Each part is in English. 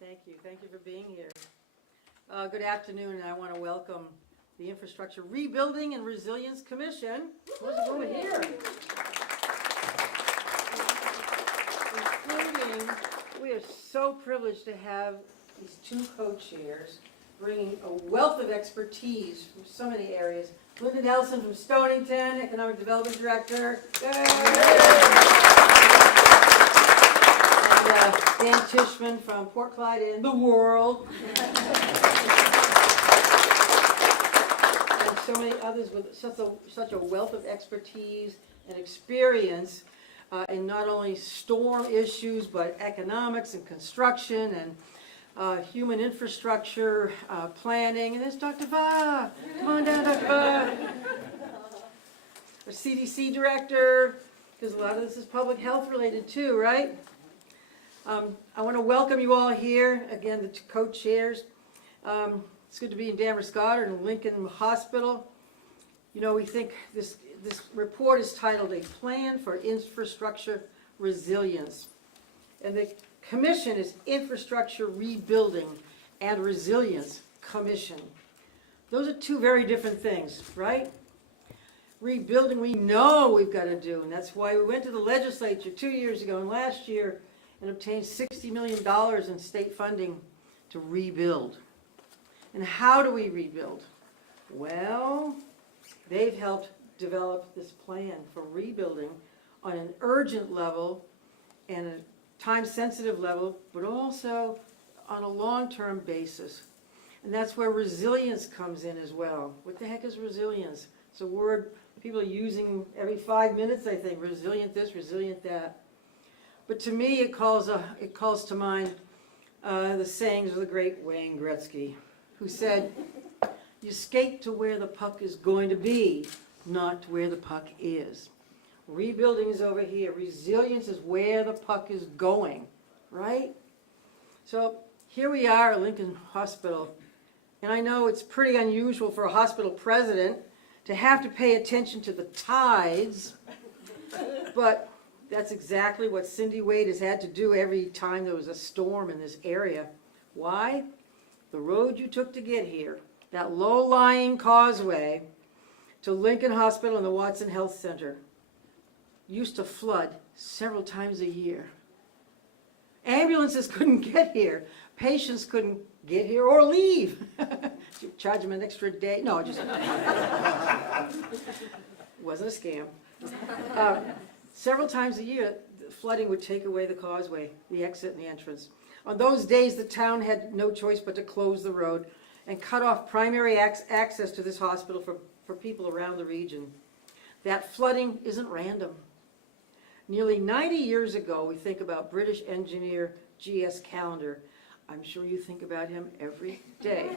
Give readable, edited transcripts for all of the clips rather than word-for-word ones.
Thank you. Thank you for being here. Good afternoon, and I want to welcome the Infrastructure Rebuilding and Resilience Commission. What's going here? Including, we are so privileged to have these two co-chairs bringing a wealth of expertise from so many areas. Linda Nelson from Stonington, Economic Development Director. Dan Tishman from Port Clyde in the world. And so many others with such a wealth of expertise and experience in not only storm issues, but economics and construction and human infrastructure planning. And there's Dr. Va. Come on down, Dr. Va. Our CDC director, because a lot of this is public health related too, right? I want to welcome you all here, again, the two co-chairs. It's good to be in Damariscotta and Lincoln Hospital. You know, we think this report is titled A Plan for Infrastructure Resilience. And the commission is Infrastructure Rebuilding and Resilience Commission. Those are two very different things, right? Rebuilding, we know we've got to do, and that's why we went to the legislature 2 years ago and last year and obtained $60 million in state funding to rebuild. And how do we rebuild? Well, they've helped develop this plan for rebuilding on an urgent level and a time-sensitive level, but also on a long-term basis. And that's where resilience comes in as well. What the heck is resilience? It's a word people are using every 5 minutes, I think. Resilient this, resilient that. But to me, it calls to mind the sayings of the great Wayne Gretzky, who said, "You skate to where the puck is going to be, not to where the puck is." Rebuilding is over here. Resilience is where the puck is going, right? So here we are at Lincoln Hospital, and I know it's pretty unusual for a hospital president to have to pay attention to the tides, but that's exactly what Cindy Wade has had to do every time there was a storm in this area. Why? The road you took to get here, that low-lying causeway to Lincoln Hospital and the Watson Health Center, used to flood several times a year. Ambulances couldn't get here. Patients couldn't get here or leave. Charge them an extra day. No, just wasn't a scam. Several times a year, flooding would take away the causeway, the exit and the entrance. On those days, the town had no choice but to close the road and cut off primary access to this hospital for people around the region. That flooding isn't random. Nearly 90 years ago, we think about British engineer G.S. Callender. I'm sure you think about him every day.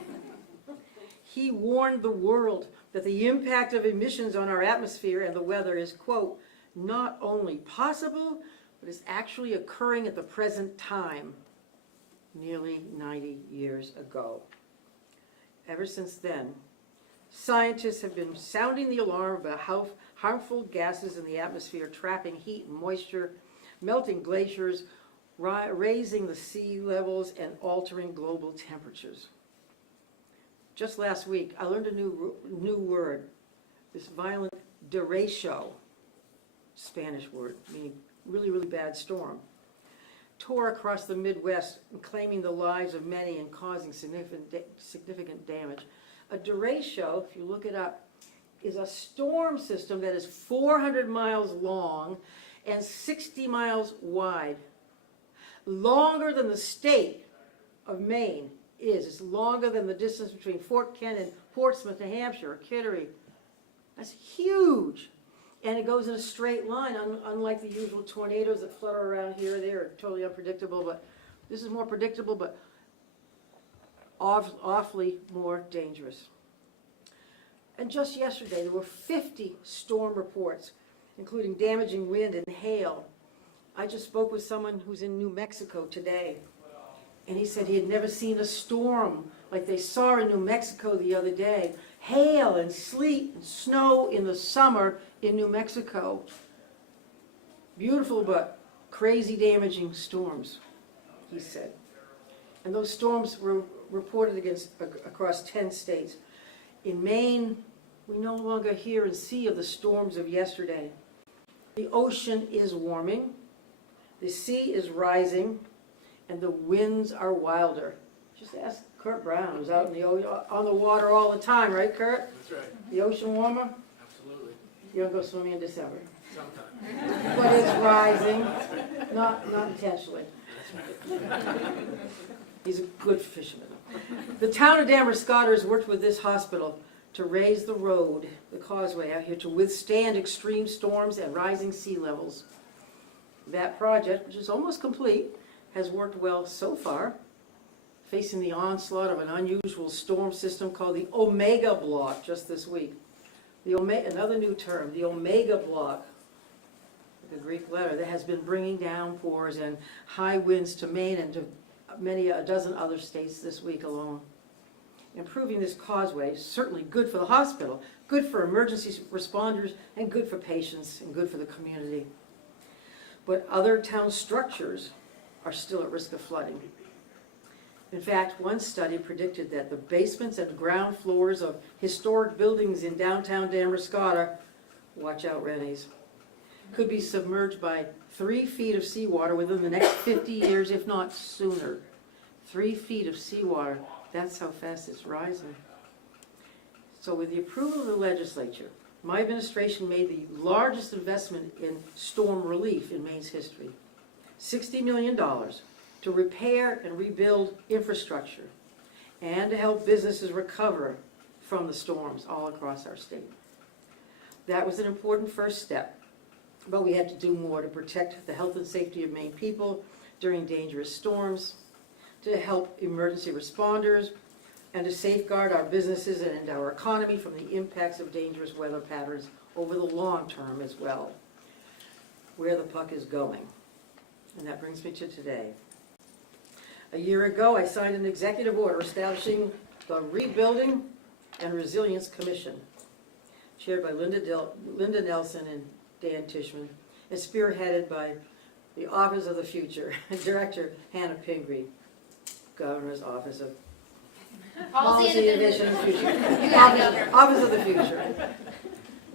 He warned the world that the impact of emissions on our atmosphere and the weather is, quote, not only possible, but is actually occurring at the present time, nearly 90 years ago. Ever since then, scientists have been sounding the alarm about how harmful gases in the atmosphere, trapping heat and moisture, melting glaciers, raising the sea levels, and altering global temperatures. Just last week, I learned a new word, this violent derecho, Spanish word, meaning really, really bad storm, tore across the Midwest, claiming the lives of many and causing significant damage. A derecho, if you look it up, is a storm system that is 400 miles long and 60 miles wide. Longer than the state of Maine is. It's longer than the distance between Fort Kent and Portsmouth, New Hampshire, or Kittery. That's huge. And it goes in a straight line, unlike the usual tornadoes that flutter around here or there, are totally unpredictable. But this is more predictable, but awfully more dangerous. And just yesterday, there were 50 storm reports, including damaging wind and hail. I just spoke with someone who's in New Mexico today, and he said he had never seen a storm like they saw in New Mexico the other day. Hail and sleet and snow in the summer in New Mexico. Beautiful but crazy damaging storms, he said. And those storms were reported across 10 states. In Maine, we no longer hear and see of the storms of yesterday. The ocean is warming, the sea is rising, and the winds are wilder. Just ask Kurt Brown, who's out on the water all the time, right, Kurt? That's right. The ocean warmer? Absolutely. You don't go swimming in December. Sometimes. But it's rising, not intentionally. He's a good fisherman. The town of Damariscotta has worked with this hospital to raise the road, the causeway out here, to withstand extreme storms and rising sea levels. That project, which is almost complete, has worked well so far, facing the onslaught of an unusual storm system called the Omega Block just this week. Another new term, the Omega Block, the Greek letter, that has been bringing downpours and high winds to Maine and to a dozen other states this week alone. Improving this causeway is certainly good for the hospital, good for emergency responders, and good for patients, and good for the community. But other town structures are still at risk of flooding. In fact, one study predicted that the basements and ground floors of historic buildings in downtown Damariscotta, watch out, Rennies, could be submerged by 3 feet of seawater within the next 50 years, if not sooner. 3 feet of seawater, that's how fast it's rising. So with the approval of the legislature, my administration made the largest investment in storm relief in Maine's history. $60 million to repair and rebuild infrastructure and to help businesses recover from the storms all across our state. That was an important first step, but we had to do more to protect the health and safety of Maine people during dangerous storms, to help emergency responders, and to safeguard our businesses and our economy from the impacts of dangerous weather patterns over the long term as well. Where the puck is going. And that brings me to today. A year ago, I signed an executive order establishing the Rebuilding and Resilience Commission, chaired by Linda Nelson and Dan Tishman, and spearheaded by the Office of the Future, Director Hannah Pingree, Governor's Office of Policy Innovation and Future. Office of the Future.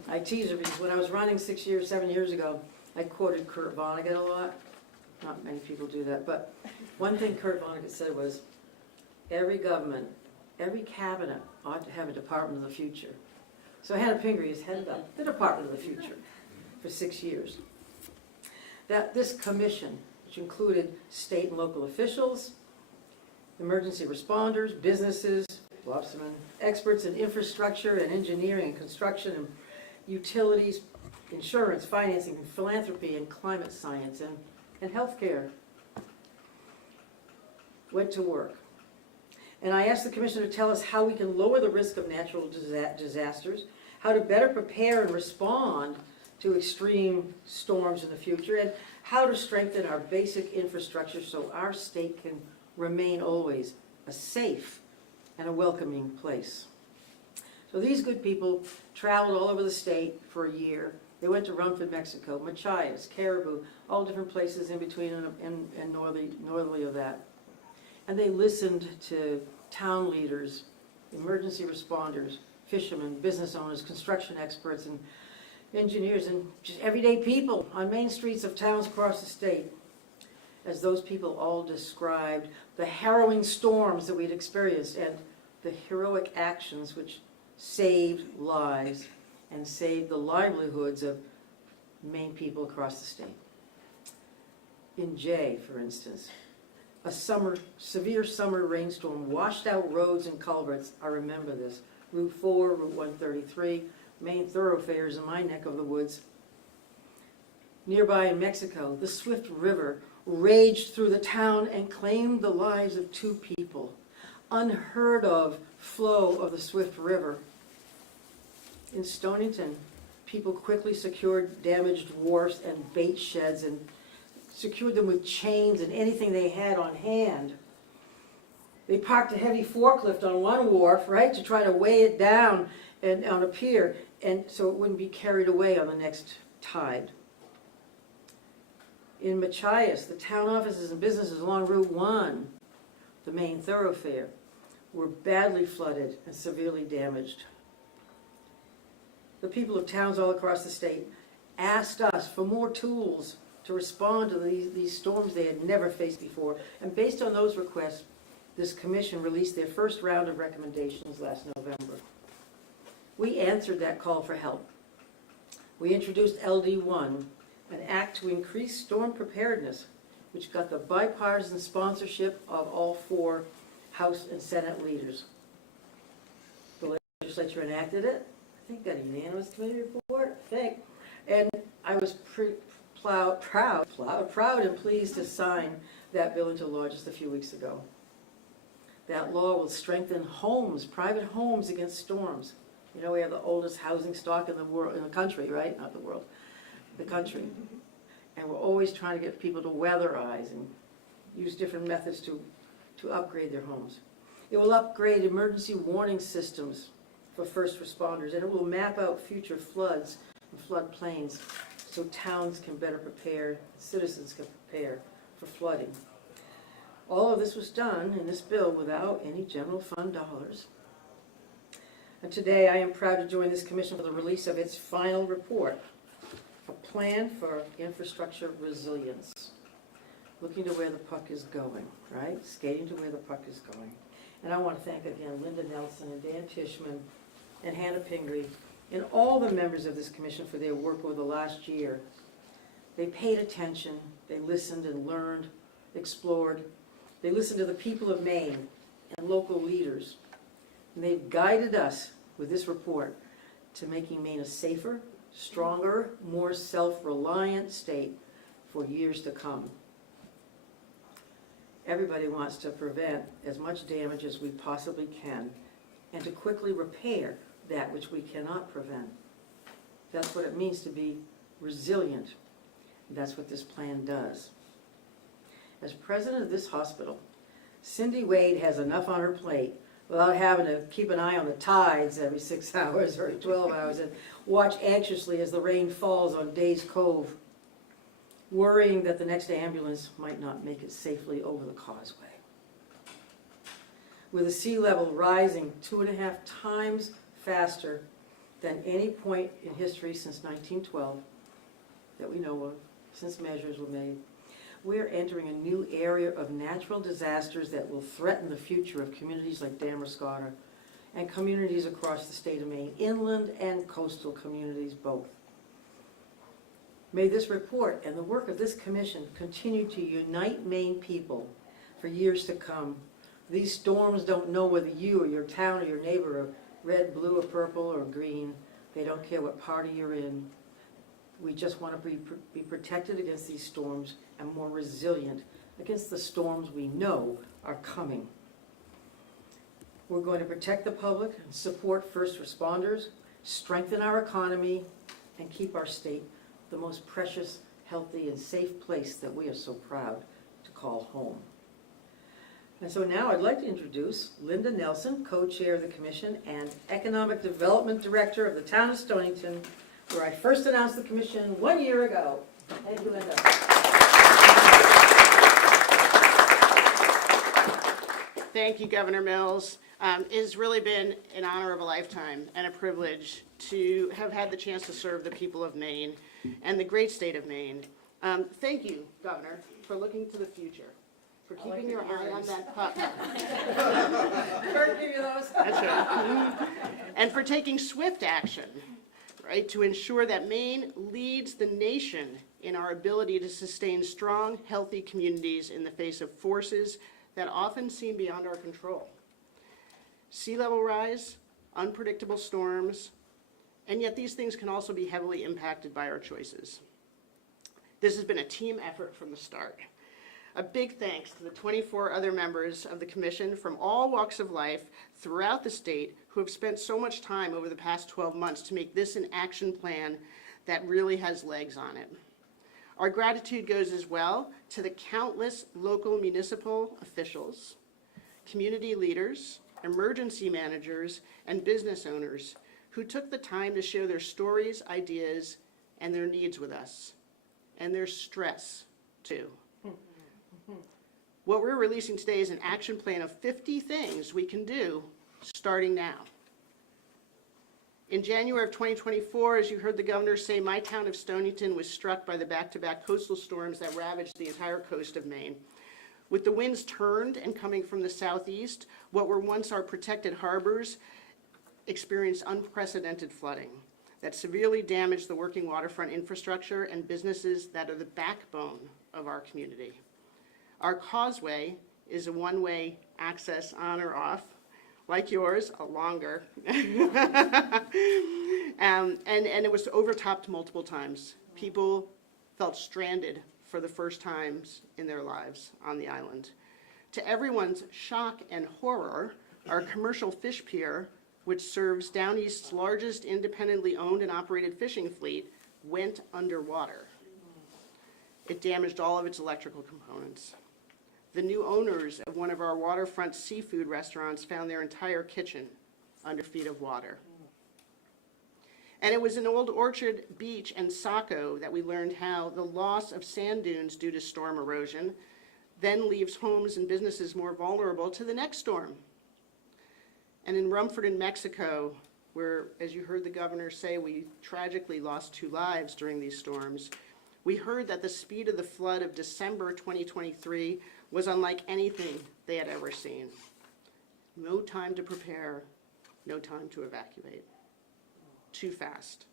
I tease her because when I was running 7 years ago, I quoted Kurt Vonnegut a lot. Not many people do that, but one thing Kurt Vonnegut said was, every government, every cabinet ought to have a Department of the Future. So Hannah Pingree has headed up the Department of the Future for 6 years. This commission, which included state and local officials, emergency responders, businesses, lobstermen, experts in infrastructure and engineering and construction and utilities, insurance, financing, and philanthropy, and climate science, and healthcare, went to work. And I asked the commission to tell us how we can lower the risk of natural disasters, how to better prepare and respond to extreme storms in the future, and how to strengthen our basic infrastructure so our state can remain always a safe and a welcoming place. So these good people traveled all over the state for a year. They went to Rumford, Mexico, Machias, Caribou, all different places in between and northerly of that. And they listened to town leaders, emergency responders, fishermen, business owners, construction experts, and engineers, and just everyday people on main streets of towns across the state, as those people all described the harrowing storms that we'd experienced and the heroic actions which saved lives and saved the livelihoods of Maine people across the state. In Jay, for instance, a severe summer rainstorm washed out roads and culverts. I remember this. Route 4, Route 133, main thoroughfares in my neck of the woods. Nearby in Mexico, the Swift River raged through the town and claimed the lives of 2 people. Unheard of flow of the Swift River. In Stonington, people quickly secured damaged wharfs and bait sheds and secured them with chains and anything they had on hand. They parked a heavy forklift on one wharf, right, to try to weigh it down and on a pier, and so it wouldn't be carried away on the next tide. In Machias, the town offices and businesses along Route 1, the main thoroughfare, were badly flooded and severely damaged. The people of towns all across the state asked us for more tools to respond to these storms they had never faced before. And based on those requests, this commission released their first round of recommendations last November. We answered that call for help. We introduced LD1, an act to increase storm preparedness, which got the bipartisan sponsorship of all 4 House and Senate leaders. The legislature enacted it. I think got a unanimous committee report, I think. And I was proud and pleased to sign that bill into law just a few weeks ago. That law will strengthen homes, private homes against storms. You know, we have the oldest housing stock in the world, in the country, right? Not the world, the country. And we're always trying to get people to weatherize and use different methods to upgrade their homes. It will upgrade emergency warning systems for first responders, and it will map out future floods and floodplains so towns can better prepare, citizens can prepare for flooding. All of this was done in this bill without any general fund dollars. And today I am proud to join this commission for the release of its final report, a plan for infrastructure resilience. Looking to where the puck is going, right? Skating to where the puck is going. And I want to thank again Linda Nelson and Dan Tishman and Hannah Pingree and all the members of this commission for their work over the last year. They paid attention, they listened and learned, explored. They listened to the people of Maine and local leaders. And they've guided us with this report to making Maine a safer, stronger, more self-reliant state for years to come. Everybody wants to prevent as much damage as we possibly can and to quickly repair that which we cannot prevent. That's what it means to be resilient. That's what this plan does. As president of this hospital, Cindy Wade has enough on her plate without having to keep an eye on the tides every 6 hours or 12 hours and watch anxiously as the rain falls on Days Cove, worrying that the next ambulance might not make it safely over the causeway. With the sea level rising 2.5 times faster than any point in history since 1912 that we know of, since measures were made, we're entering a new era of natural disasters that will threaten the future of communities like Damariscotta and communities across the state of Maine, inland and coastal communities both. May this report and the work of this commission continue to unite Maine people for years to come. These storms don't know whether you or your town or your neighbor are red, blue, or purple, or green. They don't care what party you're in. We just want to be protected against these storms and more resilient against the storms we know are coming. We're going to protect the public and support first responders, strengthen our economy, and keep our state the most precious, healthy, and safe place that we are so proud to call home. And so now I'd like to introduce Linda Nelson, co-chair of the commission and economic development director of the town of Stonington, where I first announced the commission 1 year ago. Thank you, Linda. Thank you, Governor Mills. It has really been an honor of a lifetime and a privilege to have had the chance to serve the people of Maine and the great state of Maine. Thank you, Governor, for looking to the future, for keeping your eye on that puck. Kurt, give you those. That's right. And for taking swift action, right, to ensure that Maine leads the nation in our ability to sustain strong, healthy communities in the face of forces that often seem beyond our control. Sea level rise, unpredictable storms, and yet these things can also be heavily impacted by our choices. This has been a team effort from the start. A big thanks to the 24 other members of the commission from all walks of life throughout the state who have spent so much time over the past 12 months to make this an action plan that really has legs on it. Our gratitude goes as well to the countless local municipal officials, community leaders, emergency managers, and business owners who took the time to share their stories, ideas, and their needs with us, and their stress too. What we're releasing today is an action plan of 50 things we can do starting now. In January of 2024, as you heard the governor say, my town of Stonington was struck by the back-to-back coastal storms that ravaged the entire coast of Maine. With the winds turned and coming from the southeast, what were once our protected harbors experienced unprecedented flooding that severely damaged the working waterfront infrastructure and businesses that are the backbone of our community. Our causeway is a one-way access on or off, like yours, a longer. And it was overtopped multiple times. People felt stranded for the first times in their lives on the island. To everyone's shock and horror, our commercial fish pier, which serves Down East's largest independently owned and operated fishing fleet, went underwater. It damaged all of its electrical components. The new owners of one of our waterfront seafood restaurants found their entire kitchen under feet of water. And it was in Old Orchard Beach and Saco that we learned how the loss of sand dunes due to storm erosion then leaves homes and businesses more vulnerable to the next storm. And in Rumford in Mexico, where, as you heard the governor say, we tragically lost 2 lives during these storms, we heard that the speed of the flood of December 2023 was unlike anything they had ever seen. No time to prepare, no time to evacuate. Too fast.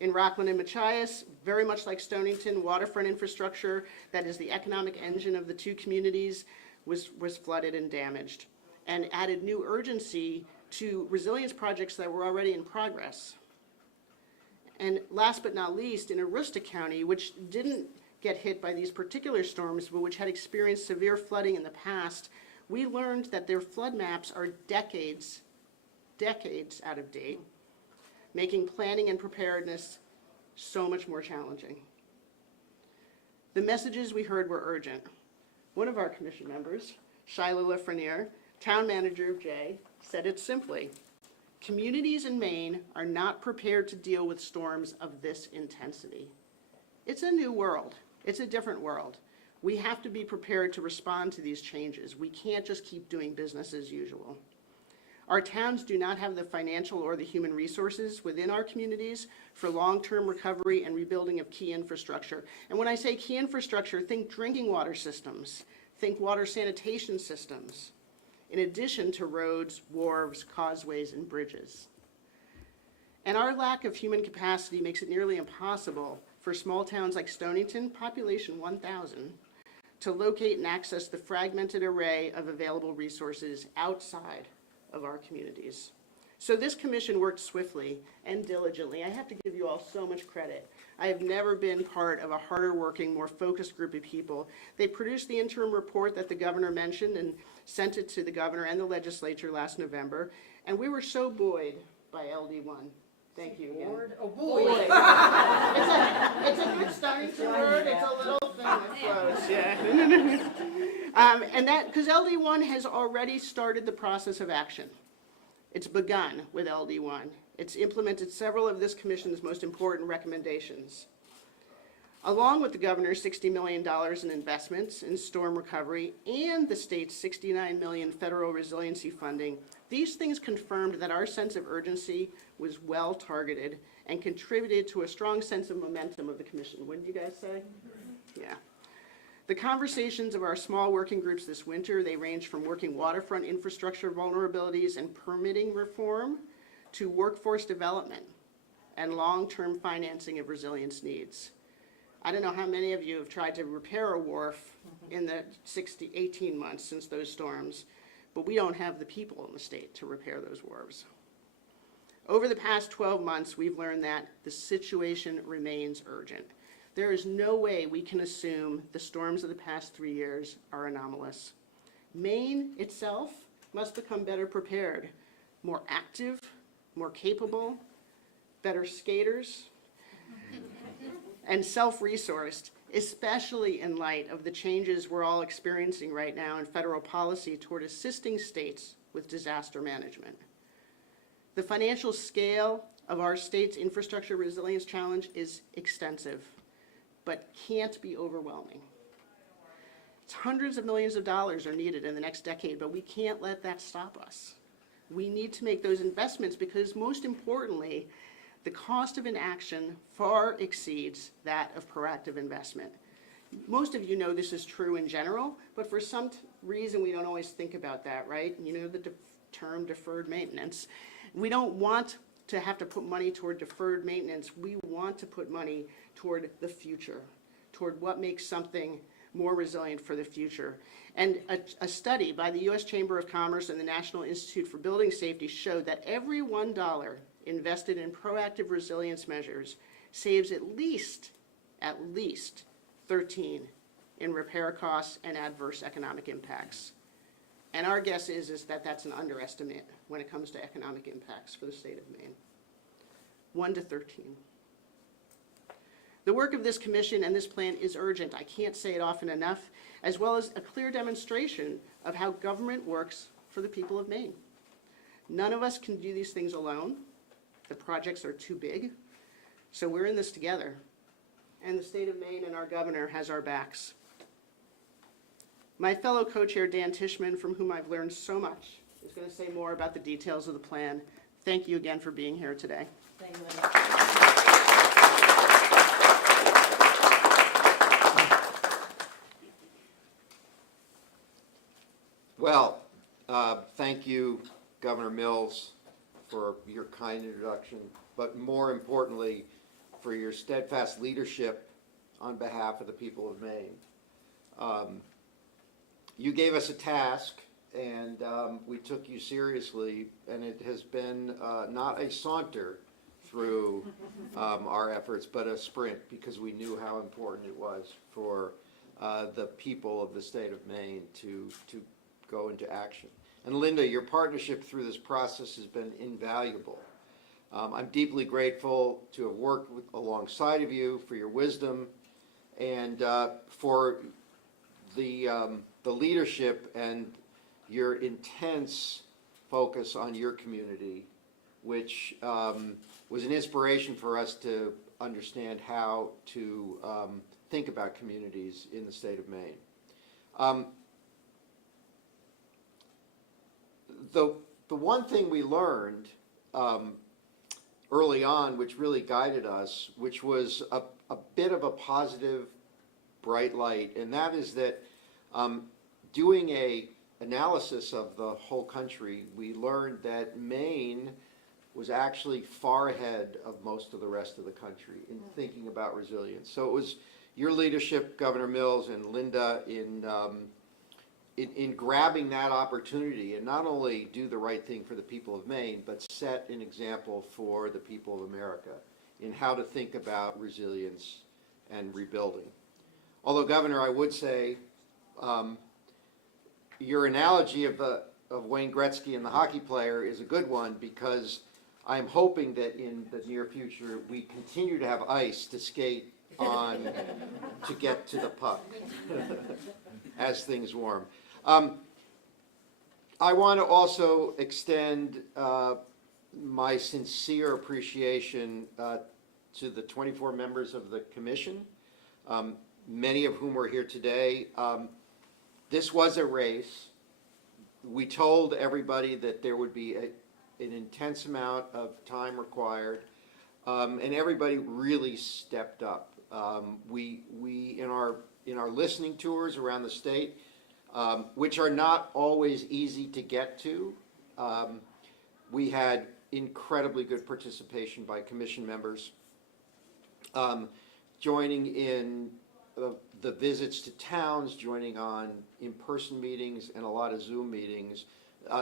In Rockland and Machias, very much like Stonington, waterfront infrastructure that is the economic engine of the 2 communities was flooded and damaged, and added new urgency to resilience projects that were already in progress. And last but not least, in Aroostook County, which didn't get hit by these particular storms, but which had experienced severe flooding in the past, we learned that their flood maps are decades out of date, making planning and preparedness so much more challenging. The messages we heard were urgent. One of our commission members, Shiloh Lafreniere, town manager of Jay, said it simply: communities in Maine are not prepared to deal with storms of this intensity. It's a new world. It's a different world. We have to be prepared to respond to these changes. We can't just keep doing business as usual. Our towns do not have the financial or the human resources within our communities for long-term recovery and rebuilding of key infrastructure. And when I say key infrastructure, think drinking water systems, think water sanitation systems, in addition to roads, wharves, causeways, and bridges. And our lack of human capacity makes it nearly impossible for small towns like Stonington, population 1,000, to locate and access the fragmented array of available resources outside of our communities. So this commission worked swiftly and diligently. I have to give you all so much credit. I have never been part of a harder working, more focused group of people. They produced the interim report that the governor mentioned and sent it to the governor and the legislature last November. And we were so buoyed by LD1. Thank you again. Oh, boy. It's a good starting to word. It's a little thing that flows. Yeah. And that, because LD1 has already started the process of action. It's begun with LD1. It's implemented several of this commission's most important recommendations. Along with the governor's $60 million in investments in storm recovery and the state's $69 million federal resiliency funding, these things confirmed that our sense of urgency was well targeted and contributed to a strong sense of momentum of the commission. What did you guys say? Yeah. The conversations of our small working groups this winter, they range from working waterfront infrastructure vulnerabilities and permitting reform to workforce development and long-term financing of resilience needs. I don't know how many of you have tried to repair a wharf in the 18 months since those storms, but we don't have the people in the state to repair those wharves. Over the past 12 months, we've learned that the situation remains urgent. There is no way we can assume the storms of the past 3 years are anomalous. Maine itself must become better prepared, more active, more capable, better skaters, and self-resourced, especially in light of the changes we're all experiencing right now in federal policy toward assisting states with disaster management. The financial scale of our state's infrastructure resilience challenge is extensive, but can't be overwhelming. Hundreds of millions of dollars are needed in the next decade, but we can't let that stop us. We need to make those investments because, most importantly, the cost of inaction far exceeds that of proactive investment. Most of you know this is true in general, but for some reason we don't always think about that, right? You know the term deferred maintenance. We don't want to have to put money toward deferred maintenance. We want to put money toward the future, toward what makes something more resilient for the future. And a study by the U.S. Chamber of Commerce and the National Institute for Building Safety showed that every $1 invested in proactive resilience measures saves at least 13 in repair costs and adverse economic impacts. And our guess is that that's an underestimate when it comes to economic impacts for the state of Maine. 1 to 13. The work of this commission and this plan is urgent. I can't say it often enough, as well as a clear demonstration of how government works for the people of Maine. None of us can do these things alone. The projects are too big. So we're in this together. And the state of Maine and our governor has our backs. My fellow co-chair, Dan Tishman, from whom I've learned so much, is going to say more about the details of the plan. Thank you again for being here today. Thank you, Linda. Well, thank you, Governor Mills, for your kind introduction, but more importantly, for your steadfast leadership on behalf of the people of Maine. You gave us a task, and we took you seriously, and it has been not a saunter through our efforts, but a sprint, because we knew how important it was for the people of the state of Maine to go into action. And Linda, your partnership through this process has been invaluable. I'm deeply grateful to have worked alongside of you for your wisdom and for the leadership and your intense focus on your community, which was an inspiration for us to understand how to think about communities in the state of Maine. The one thing we learned early on, which really guided us, which was a bit of a positive, bright light, and that is that doing a analysis of the whole country, we learned that Maine was actually far ahead of most of the rest of the country in thinking about resilience. So it was your leadership, Governor Mills and Linda, in grabbing that opportunity and not only do the right thing for the people of Maine, but set an example for the people of America in how to think about resilience and rebuilding. Although, Governor, I would say your analogy of Wayne Gretzky and the hockey player is a good one, because I'm hoping that in the near future we continue to have ice to skate on to get to the puck as things warm. I want to also extend my sincere appreciation to the 24 members of the commission, many of whom are here today. This was a race. We told everybody that there would be an intense amount of time required, and everybody really stepped up. We in our listening tours around the state, which are not always easy to get to, we had incredibly good participation by commission members, joining in the visits to towns, joining on in-person meetings and a lot of Zoom meetings.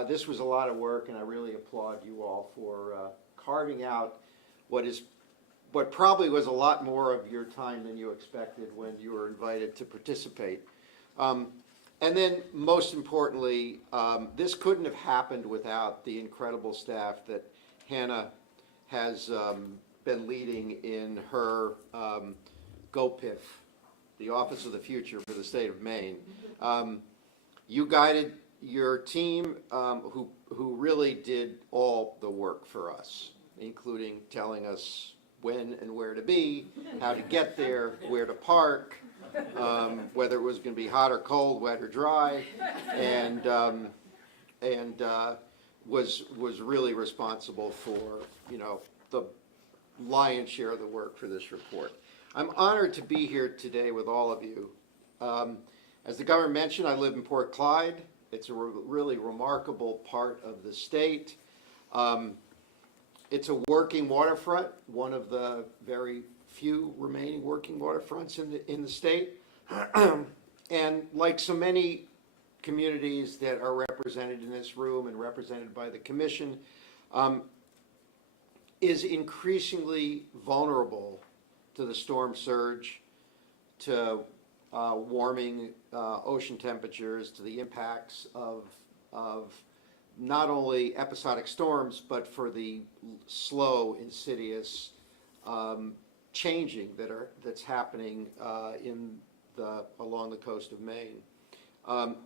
This was a lot of work, and I really applaud you all for carving out what probably was a lot more of your time than you expected when you were invited to participate. And then, most importantly, this couldn't have happened without the incredible staff that Hannah has been leading in her GOPIF, the Office of the Future for the state of Maine. You guided your team, who really did all the work for us, including telling us when and where to be, how to get there, where to park, whether it was going to be hot or cold, wet or dry, and was really responsible for, you know, the lion's share of the work for this report. I'm honored to be here today with all of you. As the governor mentioned, I live in Port Clyde. It's a really remarkable part of the state. It's a working waterfront, one of the very few remaining working waterfronts in the state. And like so many communities that are represented in this room and represented by the commission, is increasingly vulnerable to the storm surge, to warming ocean temperatures, to the impacts of not only episodic storms, but for the slow, insidious changing that's happening along the coast of Maine.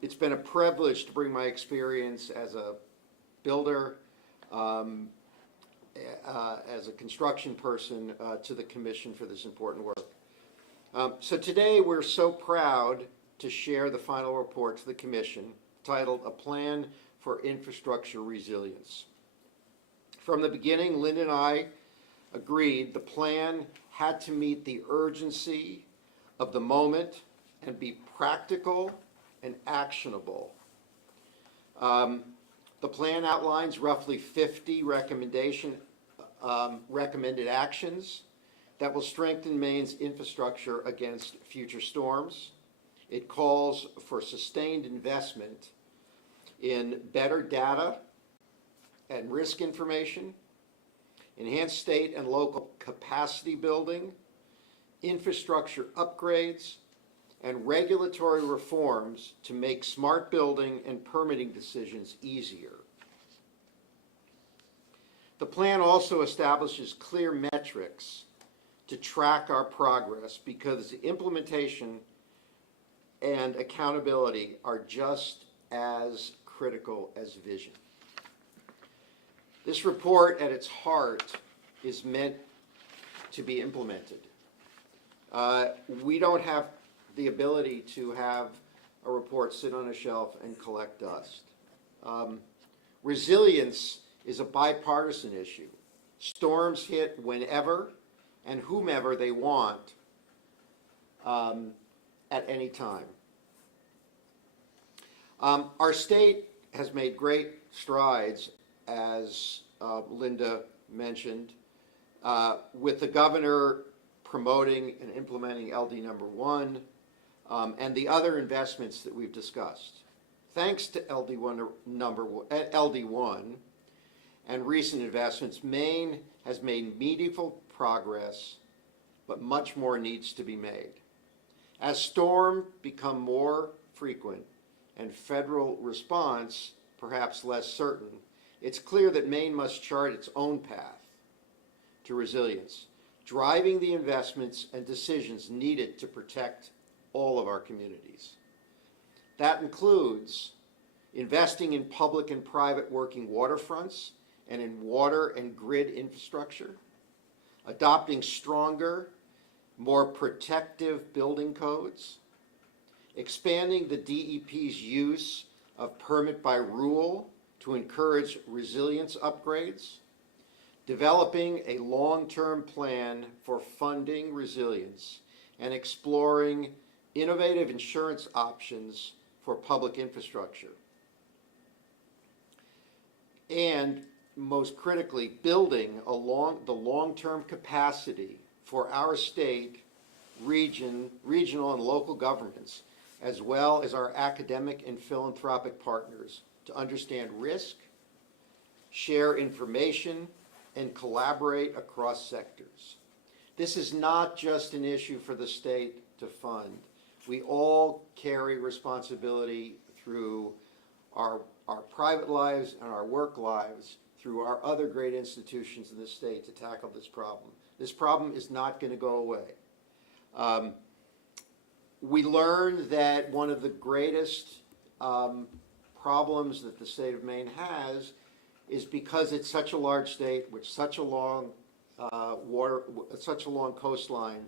It's been a privilege to bring my experience as a builder, as a construction person, to the commission for this important work. So today we're so proud to share the final report to the commission titled A Plan for Infrastructure Resilience. From the beginning, Linda and I agreed the plan had to meet the urgency of the moment and be practical and actionable. The plan outlines roughly 50 recommended actions that will strengthen Maine's infrastructure against future storms. It calls for sustained investment in better data and risk information, enhanced state and local capacity building, infrastructure upgrades, and regulatory reforms to make smart building and permitting decisions easier. The plan also establishes clear metrics to track our progress, because implementation and accountability are just as critical as vision. This report at its heart is meant to be implemented. We don't have the ability to have a report sit on a shelf and collect dust. Resilience is a bipartisan issue. Storms hit whenever and whomever they want at any time. Our state has made great strides, as Linda mentioned, with the governor promoting and implementing LD number 1 and the other investments that we've discussed. Thanks to LD1 and recent investments, Maine has made meaningful progress, but much more needs to be made. As storms become more frequent and federal response perhaps less certain, it's clear that Maine must chart its own path to resilience, driving the investments and decisions needed to protect all of our communities. That includes investing in public and private working waterfronts and in water and grid infrastructure, adopting stronger, more protective building codes, expanding the DEP's use of permit by rule to encourage resilience upgrades, developing a long-term plan for funding resilience, and exploring innovative insurance options for public infrastructure. And most critically, building the long-term capacity for our state, regional and local governments, as well as our academic and philanthropic partners, to understand risk, share information, and collaborate across sectors. This is not just an issue for the state to fund. We all carry responsibility through our private lives and our work lives, through our other great institutions in the state, to tackle this problem. This problem is not going to go away. We learned that one of the greatest problems that the state of Maine has is because it's such a large state with such a long such a long coastline.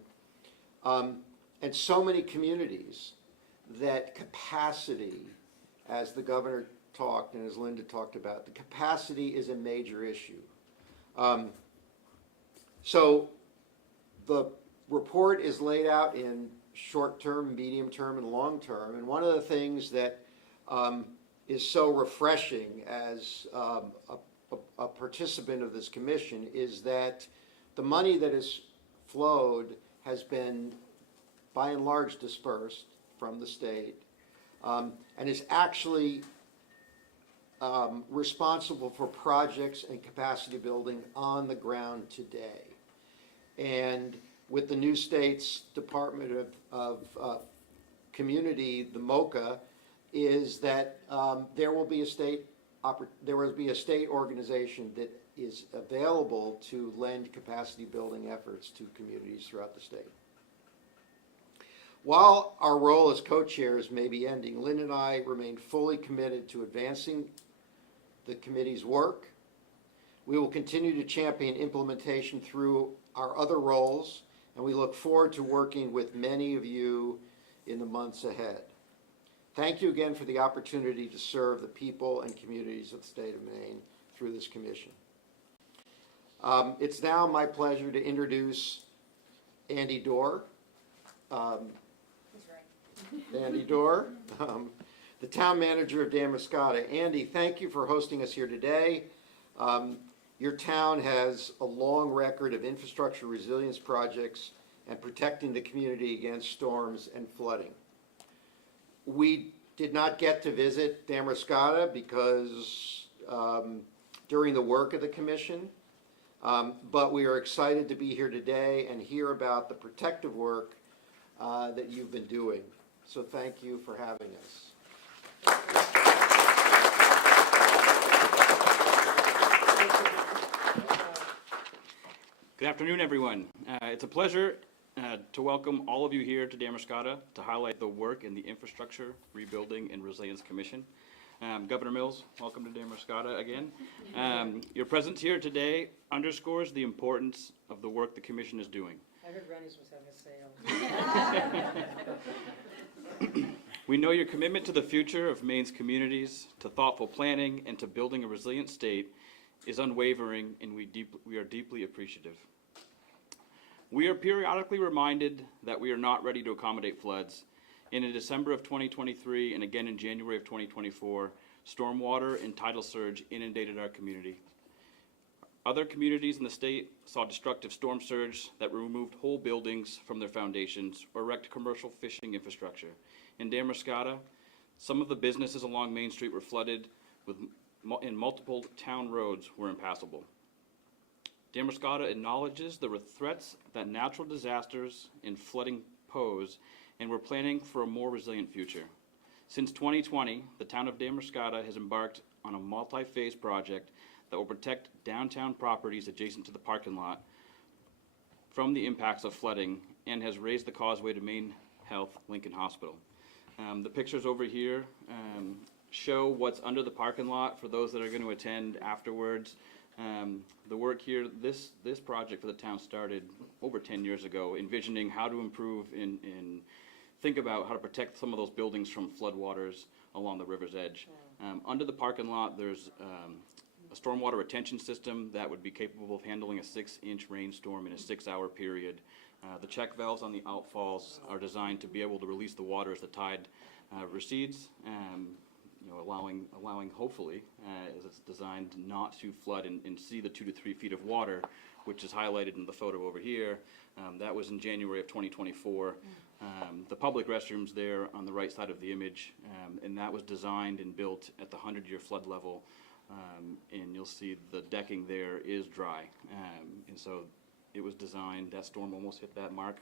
and so many communities that capacity, as the governor talked and as Linda talked about, the capacity is a major issue. So the report is laid out in short-term, medium-term, and long-term, and one of the things that is so refreshing as a participant of this commission is that the money that has flowed has been by and large dispersed from the state, and is actually responsible for projects and capacity building on the ground today. And with the new state's Department of Community, the MOCA, is that there will be a state organization that is available to lend capacity building efforts to communities throughout the state. While our role as co-chairs may be ending, Lynn and I remain fully committed to advancing the committee's work. We will continue to champion implementation through our other roles, and we look forward to working with many of you in the months ahead. Thank you again for the opportunity to serve the people and communities of the state of Maine through this commission. It's now my pleasure to introduce Andy Dorr. Andy Dorr, the town manager of Damariscotta. Andy, thank you for hosting us here today. Your town has a long record of infrastructure resilience projects and protecting the community against storms and flooding. We did not get to visit Damariscotta because during the work of the commission, but we are excited to be here today and hear about the protective work that you've been doing. So thank you for having us. Good afternoon, everyone. It's a pleasure to welcome all of you here to Damariscotta to highlight the work in the Infrastructure, Rebuilding, and Resilience Commission. Governor Mills, welcome to Damariscotta again. Your presence here today underscores the importance of the work the Commission is doing. I heard Rennie's was having a sale. We know your commitment to the future of Maine's communities, to thoughtful planning, and to building a resilient state is unwavering, and we are deeply appreciative. We are periodically reminded that we are not ready to accommodate floods, and in December of 2023 and again in January of 2024, stormwater and tidal surge inundated our community. Other communities in the state saw destructive storm surge that removed whole buildings from their foundations or wrecked commercial fishing infrastructure. In Damariscotta, some of the businesses along Main Street were flooded, and multiple town roads were impassable. Damariscotta acknowledges the threats that natural disasters and flooding pose, and we're planning for a more resilient future. Since 2020, the town of Damariscotta has embarked on a multi-phase project that will protect downtown properties adjacent to the parking lot from the impacts of flooding and has raised the causeway to MaineHealth Lincoln Hospital. The pictures over here show what's under the parking lot for those that are going to attend afterwards. The work here, this project for the town started over 10 years ago, envisioning how to improve and think about how to protect some of those buildings from floodwaters along the river's edge. Under the parking lot, there's a stormwater retention system that would be capable of handling a 6-inch rainstorm in a 6-hour period. The check valves on the outfalls are designed to be able to release the water as the tide recedes, allowing hopefully, as it's designed, not to flood and see the 2 to 3 feet of water, which is highlighted in the photo over here. That was in January of 2024. The public restrooms there on the right side of the image, and that was designed and built at the 100-year flood level. And you'll see the decking there is dry, and so it was designed, that storm almost hit that mark,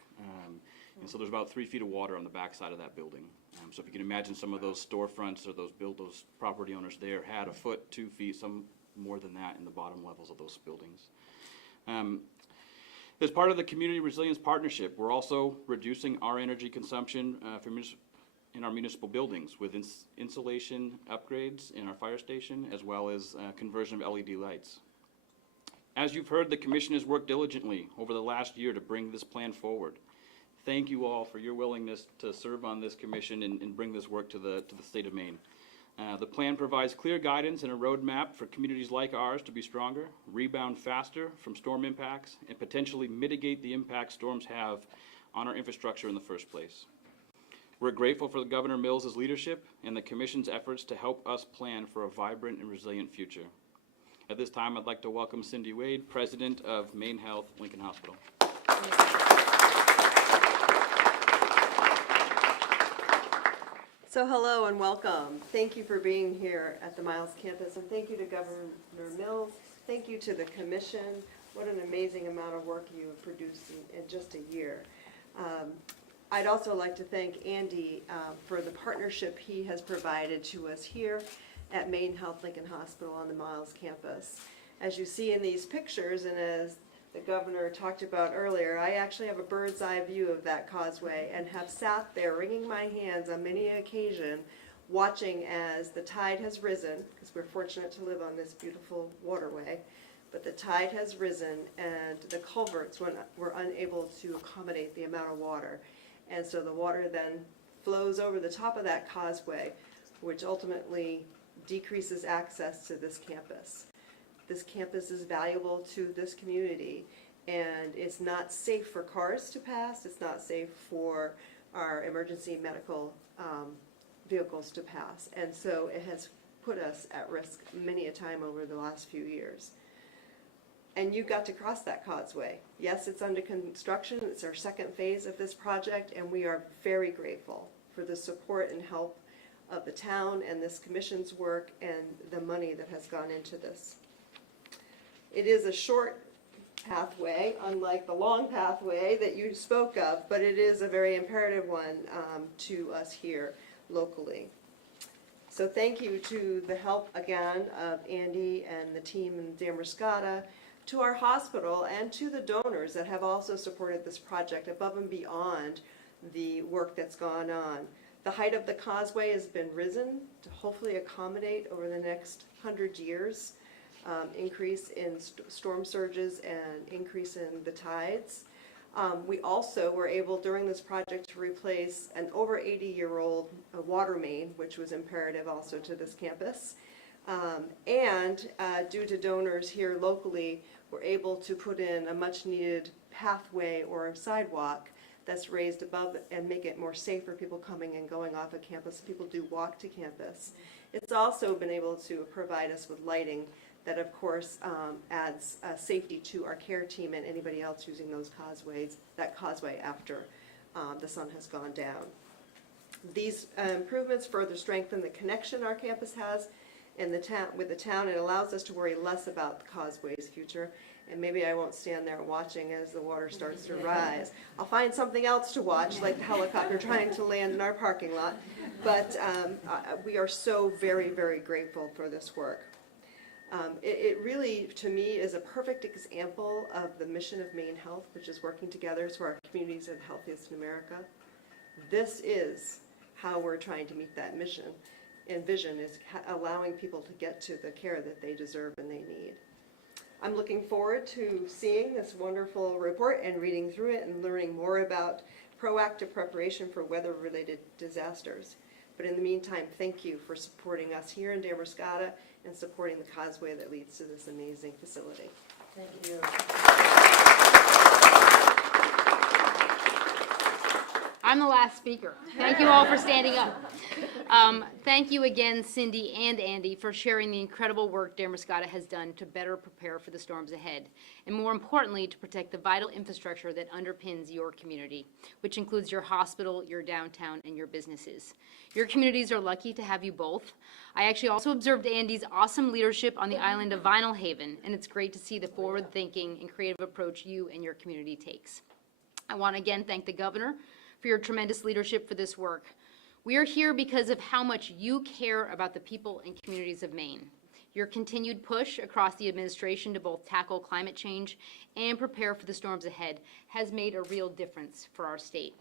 and so there's about 3 feet of water on the back side of that building. So if you can imagine some of those storefronts or those property owners there had a foot, 2 feet, some more than that in the bottom levels of those buildings. As part of the Community Resilience Partnership, we're also reducing our energy consumption in our municipal buildings with insulation upgrades in our fire station, as well as conversion of LED lights. As you've heard, the Commission has worked diligently over the last year to bring this plan forward. thank you all for your willingness to serve on this commission and bring this work to the state of Maine. The plan provides clear guidance and a roadmap for communities like ours to be stronger, rebound faster from storm impacts, and potentially mitigate the impact storms have on our infrastructure in the first place. We're grateful for Governor Mills' leadership and the Commission's efforts to help us plan for a vibrant and resilient future. At this time, I'd like to welcome Cindy Wade, President of MaineHealth Lincoln Hospital. So hello and welcome. Thank you for being here at the Miles campus, and thank you to Governor Mills. Thank you to the commission. What an amazing amount of work you have produced in just a year. I'd also like to thank Andy for the partnership he has provided to us here at MaineHealth Lincoln Hospital on the Miles campus. As you see in these pictures, and as the governor talked about earlier, I actually have a bird's eye view of that causeway and have sat there wringing my hands on many occasions watching as the tide has risen, because we're fortunate to live on this beautiful waterway, but the tide has risen and the culverts were unable to accommodate the amount of water. And so the water then flows over the top of that causeway, which ultimately decreases access to this campus. This campus is valuable to this community, and it's not safe for cars to pass. It's not safe for our emergency medical vehicles to pass. And so it has put us at risk many a time over the last few years. And you got to cross that causeway. Yes, it's under construction. It's our second phase of this project, and we are very grateful for the support and help of the town and this commission's work and the money that has gone into this. It is a short pathway, unlike the long pathway that you spoke of, but it is a very imperative one to us here locally. So thank you to the help again of Andy and the team in Damariscotta, to our hospital, and to the donors that have also supported this project above and beyond the work that's gone on. The height of the causeway has been risen to hopefully accommodate over the next 100 years. Increase in storm surges and increase in the tides. We also were able during this project to replace an over 80-year-old water main, which was imperative also to this campus. And due to donors here locally, we're able to put in a much needed pathway or sidewalk that's raised above and make it more safe for people coming and going off of campus. People do walk to campus. It's also been able to provide us with lighting that of course adds safety to our care team and anybody else using those causeways, that causeway after the sun has gone down. These improvements further strengthen the connection our campus has in the town with the town. It allows us to worry less about the causeway's future, and maybe I won't stand there watching as the water starts to rise. I'll find something else to watch, like the helicopter trying to land in our parking lot, but we are so very, very grateful for this work. It really, to me, is a perfect example of the mission of MaineHealth, which is working together so our communities are the healthiest in America. This is how we're trying to meet that mission and vision, is allowing people to get to the care that they deserve and they need. I'm looking forward to seeing this wonderful report and reading through it and learning more about proactive preparation for weather-related disasters. But in the meantime, thank you for supporting us here in Damariscotta and supporting the causeway that leads to this amazing facility. Thank you. I'm the last speaker. Thank you all for standing up. Thank you again, Cindy and Andy, for sharing the incredible work Damariscotta has done to better prepare for the storms ahead, and more importantly, to protect the vital infrastructure that underpins your community, which includes your hospital, your downtown, and your businesses. Your communities are lucky to have you both. I actually also observed Andy's awesome leadership on the island of Vinyl Haven, and it's great to see the forward-thinking and creative approach you and your community takes. I want to again thank the governor for your tremendous leadership for this work. We are here because of how much you care about the people and communities of Maine. Your continued push across the administration to both tackle climate change and prepare for the storms ahead has made a real difference for our state.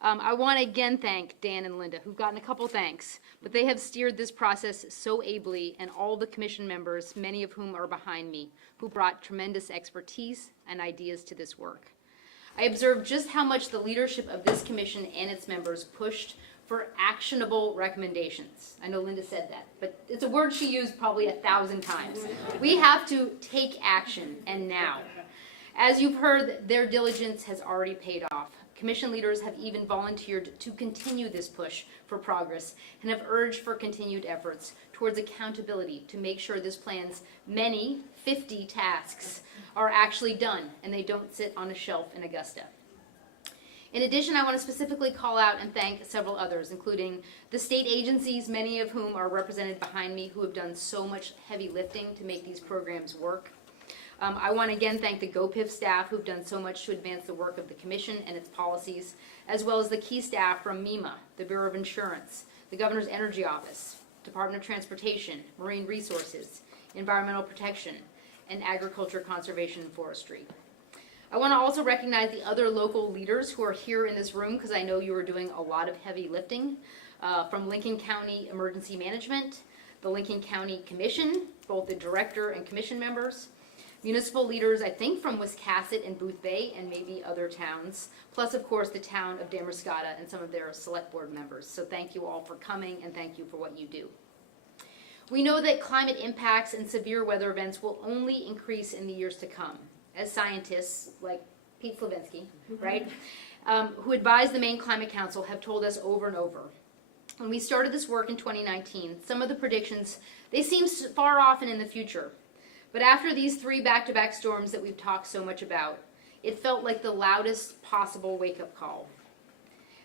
I want to again thank Dan and Linda, who've gotten a couple thanks, but they have steered this process so ably, and all the commission members, many of whom are behind me, who brought tremendous expertise and ideas to this work. I observed just how much the leadership of this commission and its members pushed for actionable recommendations. I know Linda said that, but it's a word she used probably 1,000 times. We have to take action, and now. As you've heard, their diligence has already paid off. Commission leaders have even volunteered to continue this push for progress and have urged for continued efforts towards accountability to make sure this plan's many 50 tasks are actually done and they don't sit on a shelf in Augusta. In addition, I want to specifically call out and thank several others, including the state agencies, many of whom are represented behind me, who have done so much heavy lifting to make these programs work. I want to again thank the GoPIF staff who've done so much to advance the work of the Commission and its policies, as well as the key staff from MEMA, the Bureau of Insurance, the Governor's Energy Office, Department of Transportation, Marine Resources, Environmental Protection, and Agriculture, Conservation, and Forestry. I want to also recognize the other local leaders who are here in this room, because I know you are doing a lot of heavy lifting, from Lincoln County Emergency Management, the Lincoln County Commission, both the director and commission members, municipal leaders, I think, from Wiscasset and Booth Bay and maybe other towns, plus, of course, the town of Damariscotta and some of their select board members. So thank you all for coming, and thank you for what you do. We know that climate impacts and severe weather events will only increase in the years to come, as scientists like Pete Slavinsky, right, who advise the Maine Climate Council, have told us over and over. When we started this work in 2019, some of the predictions, they seem far off and in the future. But after these 3 back-to-back storms that we've talked so much about, it felt like the loudest possible wake-up call.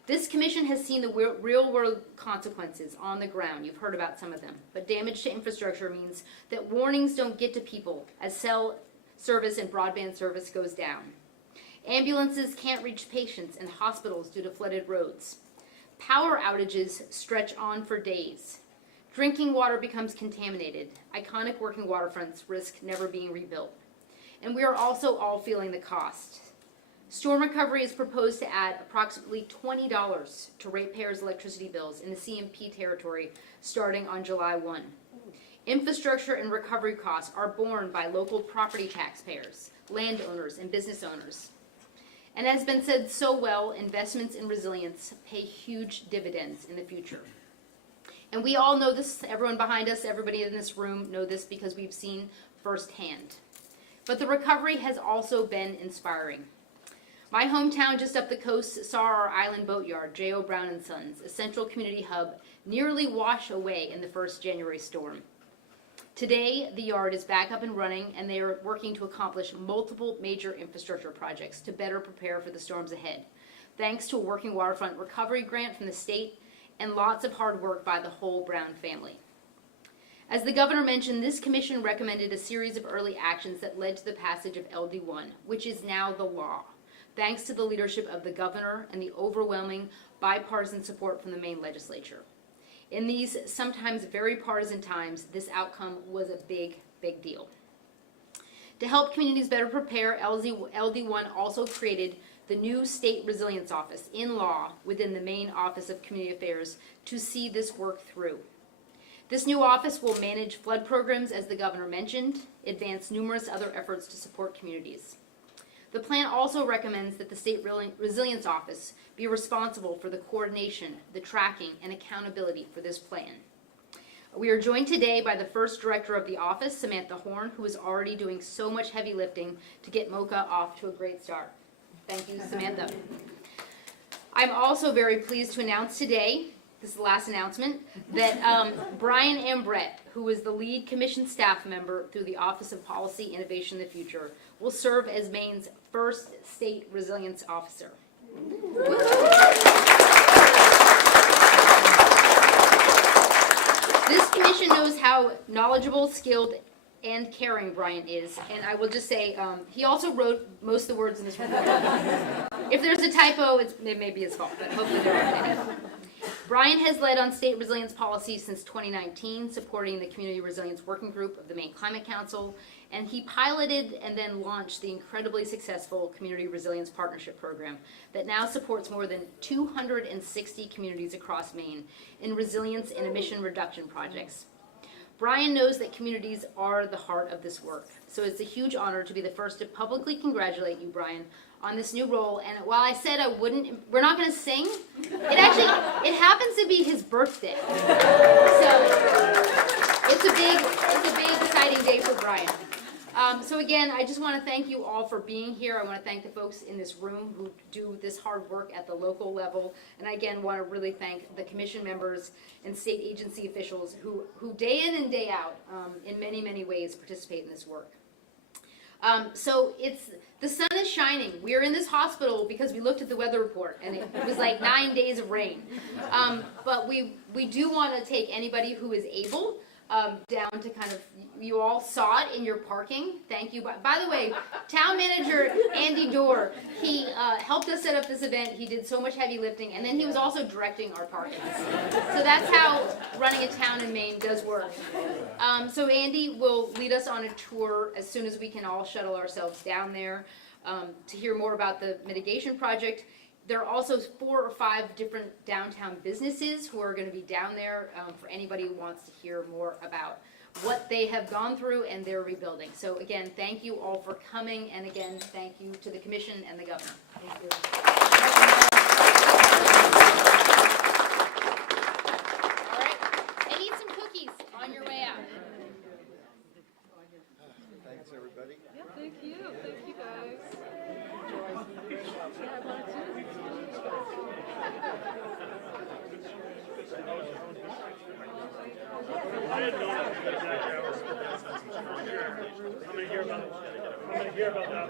This commission has seen the real-world consequences on the ground. You've heard about some of them. But damage to infrastructure means that warnings don't get to people as cell service and broadband service goes down. Ambulances can't reach patients and hospitals due to flooded roads. Power outages stretch on for days. Drinking water becomes contaminated. Iconic working waterfronts risk never being rebuilt. And we are also all feeling the cost. Storm recovery is proposed to add approximately $20 to ratepayers' electricity bills in the CMP territory starting on July 1. Infrastructure and recovery costs are borne by local property taxpayers, landowners, and business owners. And as has been said so well, investments in resilience pay huge dividends in the future. And we all know this, everyone behind us, everybody in this room know this because we've seen firsthand. But the recovery has also been inspiring. My hometown just up the coast saw our island boatyard, J.O. Brown & Sons, a central community hub, nearly wash away in the first January storm. Today, the yard is back up and running, and they are working to accomplish multiple major infrastructure projects to better prepare for the storms ahead, thanks to a working waterfront recovery grant from the state and lots of hard work by the whole Brown family. As the governor mentioned, this commission recommended a series of early actions that led to the passage of LD1, which is now the law, thanks to the leadership of the governor and the overwhelming bipartisan support from the Maine legislature. In these sometimes very partisan times, this outcome was a big, big deal. To help communities better prepare, LD1 also created the new State Resilience Office in law within the Maine Office of Community Affairs to see this work through. This new office will manage flood programs, as the governor mentioned, advance numerous other efforts to support communities. The plan also recommends that the State Resilience Office be responsible for the coordination, the tracking, and accountability for this plan. We are joined today by the first director of the office, Samantha Horn, who is already doing so much heavy lifting to get MOCA off to a great start. Thank you, Samantha. I'm also very pleased to announce today, this is the last announcement, that Brian Ambrette, who is the lead commission staff member through the Office of Policy, Innovation, and the Future, will serve as Maine's first state resilience officer. This commission knows how knowledgeable, skilled, and caring Brian is, and I will just say, he also wrote most of the words in this report. If there's a typo, it may be his fault, but hopefully there aren't any. Brian has led on state resilience policy since 2019, supporting the Community Resilience Working Group of the Maine Climate Council, and he piloted and then launched the incredibly successful Community Resilience Partnership Program that now supports more than 260 communities across Maine in resilience and emission reduction projects. Brian knows that communities are the heart of this work. So it's a huge honor to be the first to publicly congratulate you, Brian, on this new role. And while I said I wouldn't, we're not going to sing. It happens to be his birthday. So it's a big exciting day for Brian. So again, I just want to thank you all for being here. I want to thank the folks in this room who do this hard work at the local level. And I again want to really thank the commission members and state agency officials who day in and day out, in many, many ways, participate in this work. So the sun is shining. We're in this hospital because we looked at the weather report and it was like 9 days of rain. But we do want to take anybody who is able down to kind of, you all saw it in your parking. Thank you. By the way, town manager Andy Dorr, he helped us set up this event. He did so much heavy lifting, and then he was also directing our parking. So that's how running a town in Maine does work. So Andy will lead us on a tour as soon as we can all shuttle ourselves down there to hear more about the mitigation project. There are also 4 or 5 different downtown businesses who are going to be down there for anybody who wants to hear more about what they have gone through and their rebuilding. So again, thank you all for coming, and again, thank you to the commission and the governor. Thank you. All right, and eat some cookies on your way out. Thanks, everybody. Yeah, thank you. Thank you, guys. Yeah, I wanted to. I'm gonna hear about that.